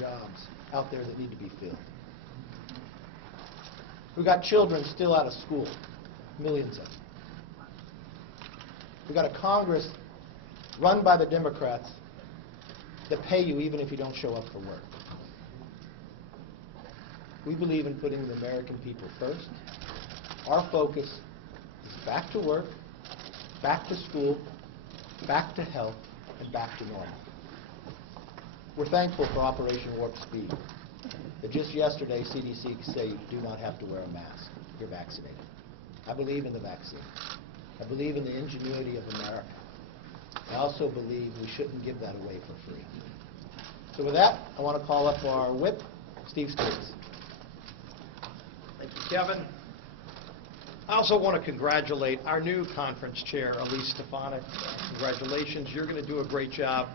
jobs out there that need to be filled. We've got children still out of school, millions of them. We've got a Congress run by the Democrats that pay you even if you don't show up for work. We believe in putting the American people first. Our focus is back to work, back to school, back to health, and back to normal. We're thankful for Operation Warp Speed. But just yesterday, CDC said you do not have to wear a mask. You're vaccinated. I believe in the vaccine. I believe in the ingenuity of America. I also believe we shouldn't give that away for free. So with that, I want to call up our whip, Steve Stevens. Thank you, Kevin. I also want to congratulate our new conference chair, Elise Stefanik. Congratulations. You're going to do a great job.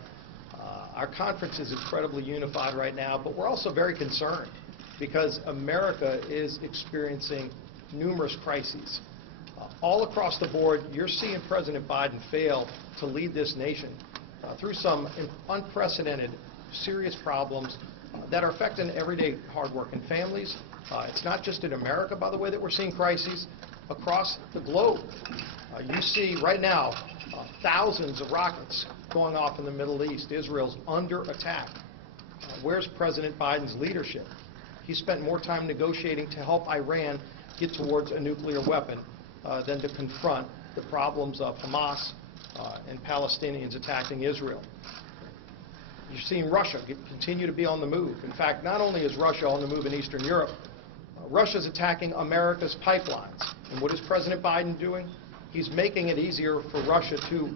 Our conference is incredibly unified right now, but we're also very concerned because America is experiencing numerous crises. All across the board, you're seeing President Biden fail to lead this nation through some unprecedented, serious problems that are affecting everyday, hardworking families. It's not just in America, by the way, that we're seeing crises. Across the globe, you see right now thousands of rockets going off in the Middle East. Israel's under attack. Where's President Biden's leadership? He spent more time negotiating to help Iran get towards a nuclear weapon than to confront the problems of Hamas and Palestinians attacking Israel. You're seeing Russia continue to be on the move. In fact, not only is Russia on the move in Eastern Europe, Russia's attacking America's pipelines. And what is President Biden doing? He's making it easier for Russia to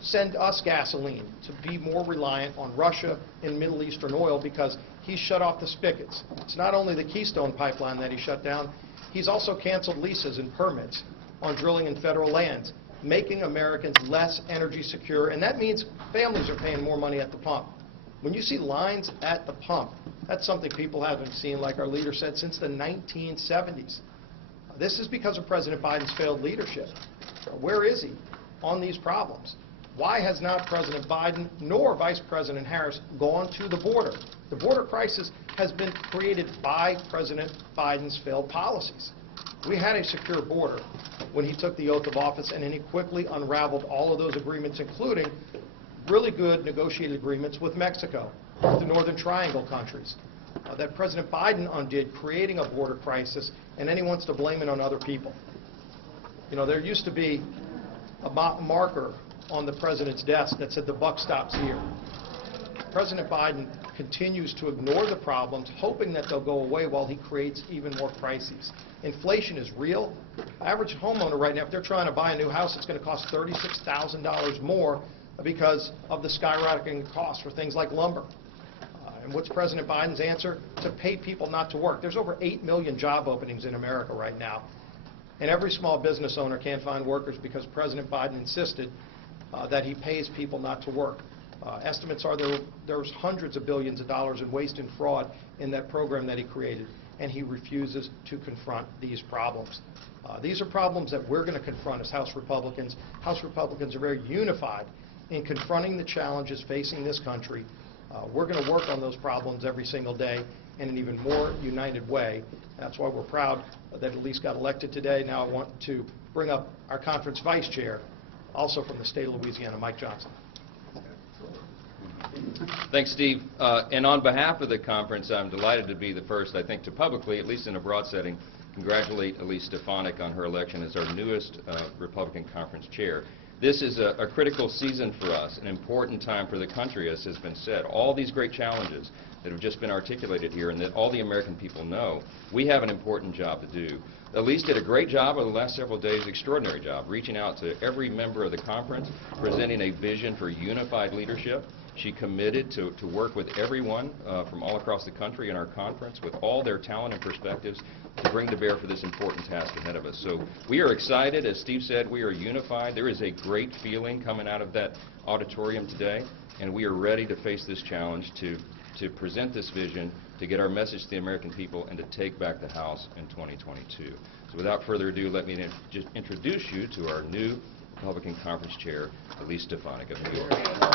send us gasoline, to be more reliant on Russia and Middle Eastern oil because he's shut off the spigots. It's not only the Keystone pipeline that he shut down, he's also canceled leases and permits on drilling in federal lands, making Americans less energy secure, and that means families are paying more money at the pump. When you see lines at the pump, that's something people haven't seen, like our leader said, since the 1970s. This is because of President Biden's failed leadership. Where is he on these problems? Why has not President Biden nor Vice President Harris gone to the border? The border crisis has been created by President Biden's failed policies. We had a secure border when he took the oath of office, and then he quickly unraveled all of those agreements, including really good negotiated agreements with Mexico, the Northern Triangle countries, that President Biden undid, creating a border crisis, and then he wants to blame it on other people. You know, there used to be a marker on the president's desk that said the buck stops here. President Biden continues to ignore the problems, hoping that they'll go away while he creates even more crises. Inflation is real. Average homeowner right now, if they're trying to buy a new house, it's going to cost $36,000 more because of the skyrocketing costs for things like lumber. And what's President Biden's answer? To pay people not to work. There's over 8 million job openings in America right now. And every small business owner can't find workers because President Biden insisted that he pays people not to work. Estimates are there's hundreds of billions of dollars in waste and fraud in that program that he created, and he refuses to confront these problems. These are problems that we're going to confront as House Republicans. House Republicans are very unified in confronting the challenges facing this country. We're going to work on those problems every single day in an even more united way. That's why we're proud that Elise got elected today. Now I want to bring up our conference vice chair, also from the state of Louisiana, Mike Johnson. Thanks, Steve. And on behalf of the conference, I'm delighted to be the first, I think, to publicly, at least in a broad setting, congratulate Elise Stefanik on her election as our newest Republican conference chair. This is a critical season for us, an important time for the country, as has been said. All these great challenges that have just been articulated here and that all the American people know, we have an important job to do. Elise did a great job over the last several days, extraordinary job, reaching out to every member of the conference, presenting a vision for unified leadership. She committed to work with everyone from all across the country in our conference with all their talent and perspectives to bring to bear for this important task ahead of us. So we are excited. As Steve said, we are unified. There is a great feeling coming out of that auditorium today, and we are ready to face this challenge to present this vision, to get our message to the American people, and to take back the House in 2022. So without further ado, let me just introduce you to our new Republican Conference Chair, Elise Stefanik of New York. Thanks, Mike.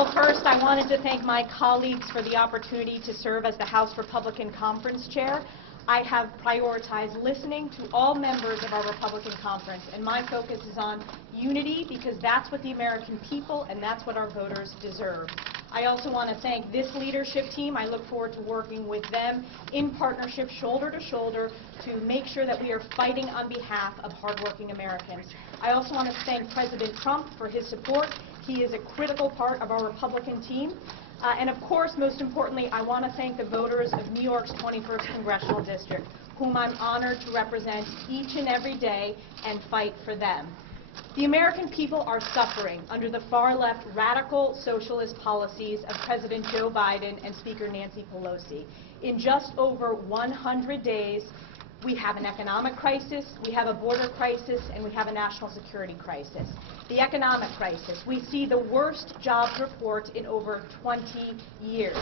Well, first, I wanted to thank my colleagues for the opportunity to serve as the House Republican Conference Chair. I have prioritized listening to all members of our Republican Conference, and my focus is on unity because that's what the American people and that's what our voters deserve. I also want to thank this leadership team. I look forward to working with them in partnership, shoulder to shoulder, to make sure that we are fighting on behalf of hardworking Americans. I also want to thank President Trump for his support. He is a critical part of our Republican team. And of course, most importantly, I want to thank the voters of New York's 21st Congressional District, whom I'm honored to represent each and every day and fight for them. The American people are suffering under the far-left radical socialist policies of President Joe Biden and Speaker Nancy Pelosi. In just over 100 days, we have an economic crisis, we have a border crisis, and we have a national security crisis. The economic crisis, we see the worst jobs report in over 20 years.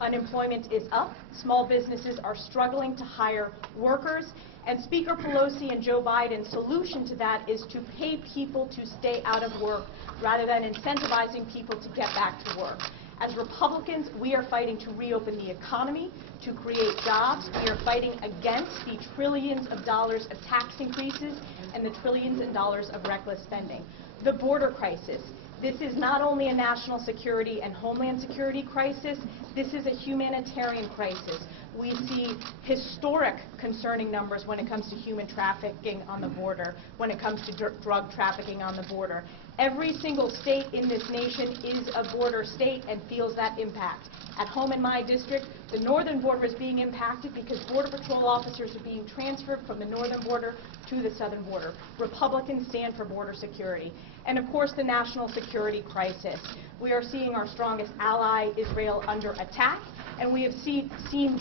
Unemployment is up, small businesses are struggling to hire workers, and Speaker Pelosi and Joe Biden's solution to that is to pay people to stay out of work rather than incentivizing people to get back to work. As Republicans, we are fighting to reopen the economy, to create jobs. We are fighting against the trillions of dollars of tax increases and the trillions of dollars of reckless spending. The border crisis. This is not only a national security and homeland security crisis, this is a humanitarian crisis. We see historic concerning numbers when it comes to human trafficking on the border, when it comes to drug trafficking on the border. Every single state in this nation is a border state and feels that impact. At home in my district, the northern border is being impacted because Border Patrol officers are being transferred from the northern border to the southern border. Republicans stand for border security. And of course, the national security crisis. We are seeing our strongest ally, Israel, under attack, and we have seen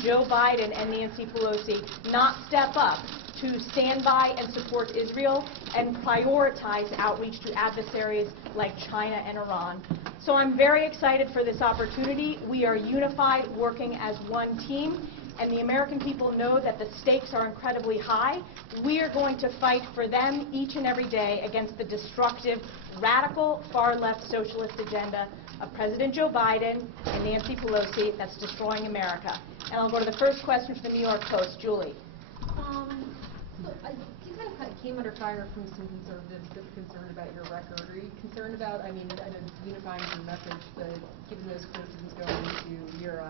Joe Biden and Nancy Pelosi not step up to stand by and support Israel and prioritize outreach to adversaries like China and Iran. So I'm very excited for this opportunity. We are unified, working as one team, and the American people know that the stakes are incredibly high. We are going to fight for them each and every day against the destructive, radical, far-left socialist agenda of President Joe Biden and Nancy Pelosi that's destroying America. And I'll go to the first question from the New York Post. Julie. You kind of came under fire from some conservatives that were concerned about your record. Are you concerned about, I know unifying your message, but given those criticisms going into your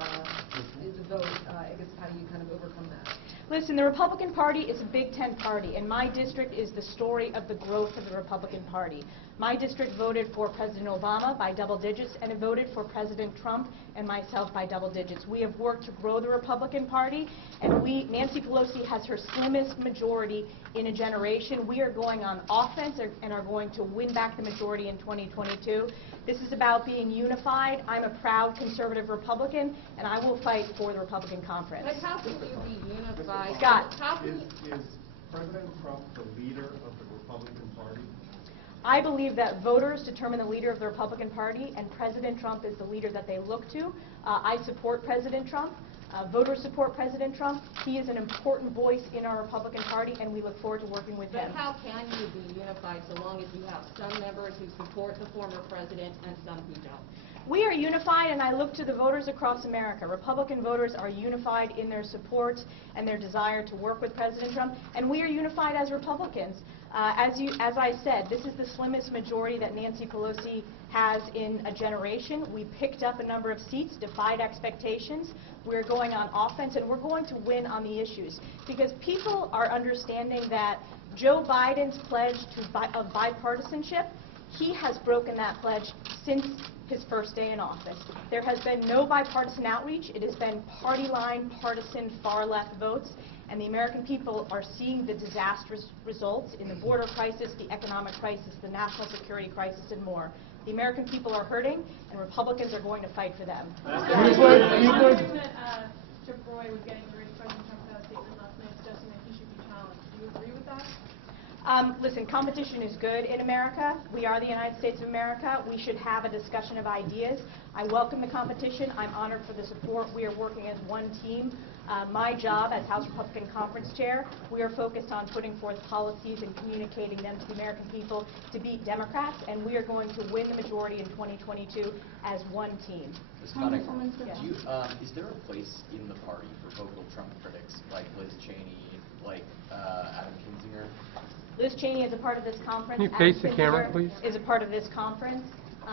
the vote, I guess how do you kind of overcome that? Listen, the Republican Party is a Big Ten party, and my district is the story of the growth of the Republican Party. My district voted for President Obama by double digits, and it voted for President Trump and myself by double digits. We have worked to grow the Republican Party, and Nancy Pelosi has her slimmest majority in a generation. We are going on offense and are going to win back the majority in 2022. This is about being unified. I'm a proud conservative Republican, and I will fight for the Republican Conference. But how can you be unified? Scott. Is President Trump the leader of the Republican Party? I believe that voters determine the leader of the Republican Party, and President Trump is the leader that they look to. I support President Trump. Voters support President Trump. He is an important voice in our Republican Party, and we look forward to working with him. But how can you be unified so long as you have some members who support the former president and some who don't? We are unified, and I look to the voters across America. Republican voters are unified in their support and their desire to work with President Trump, and we are unified as Republicans. As I said, this is the slimmest majority that Nancy Pelosi has in a generation. We picked up a number of seats, defied expectations. We're going on offense, and we're going to win on the issues because people are understanding that Joe Biden's pledge of bipartisanship, he has broken that pledge since his first day in office. There has been no bipartisan outreach. It has been party line, partisan, far-left votes. And the American people are seeing the disastrous results in the border crisis, the economic crisis, the national security crisis, and more. The American people are hurting, and Republicans are going to fight for them. Chip Roy was getting ready. President Trump had a statement last night suggesting that he should be challenged. Do you agree with that? Listen, competition is good in America. We are the United States of America. We should have a discussion of ideas. I welcome the competition. I'm honored for the support. We are working as one team. My job as House Republican Conference Chair, we are focused on putting forth policies and communicating them to the American people to beat Democrats, and we are going to win the majority in 2022 as one team. Ms. Stefanik, Yes. is there a place in the party for vocal Trump critics like Liz Cheney, like Adam Kinzinger? Liz Cheney is a part of this conference. Can you face the Adam camera, Kinzinger please? Is a part of this conference.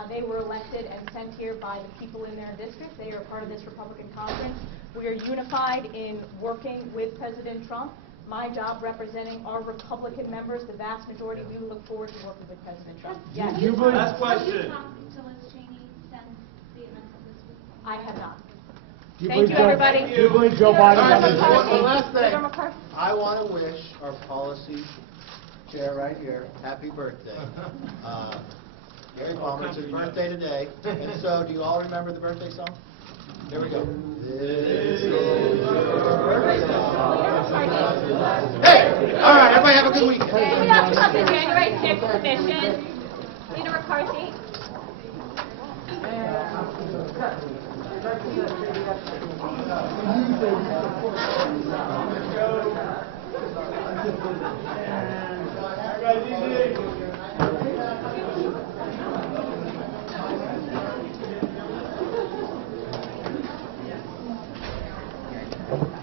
They were elected and sent here by the people in their district. They are part of this Republican conference. We are unified in working with President Trump. My job representing our Republican members, the vast majority, we look forward to working with President Trump. Yes. Have you talked to Liz Cheney since the events of this week? I have not. Do you Thank believe you, everybody. Do you believe Joe Biden? All right, has a- one last thing. Leader McCarthy. I want to wish our policy chair right here, happy birthday. Gary Palmer, it's his birthday today, and so do you all remember the birthday song? Here we go. This is your birthday song. Hey! All right, everybody have a good weekend. We have to the January 6th commission. Leader McCarthy. Thank you.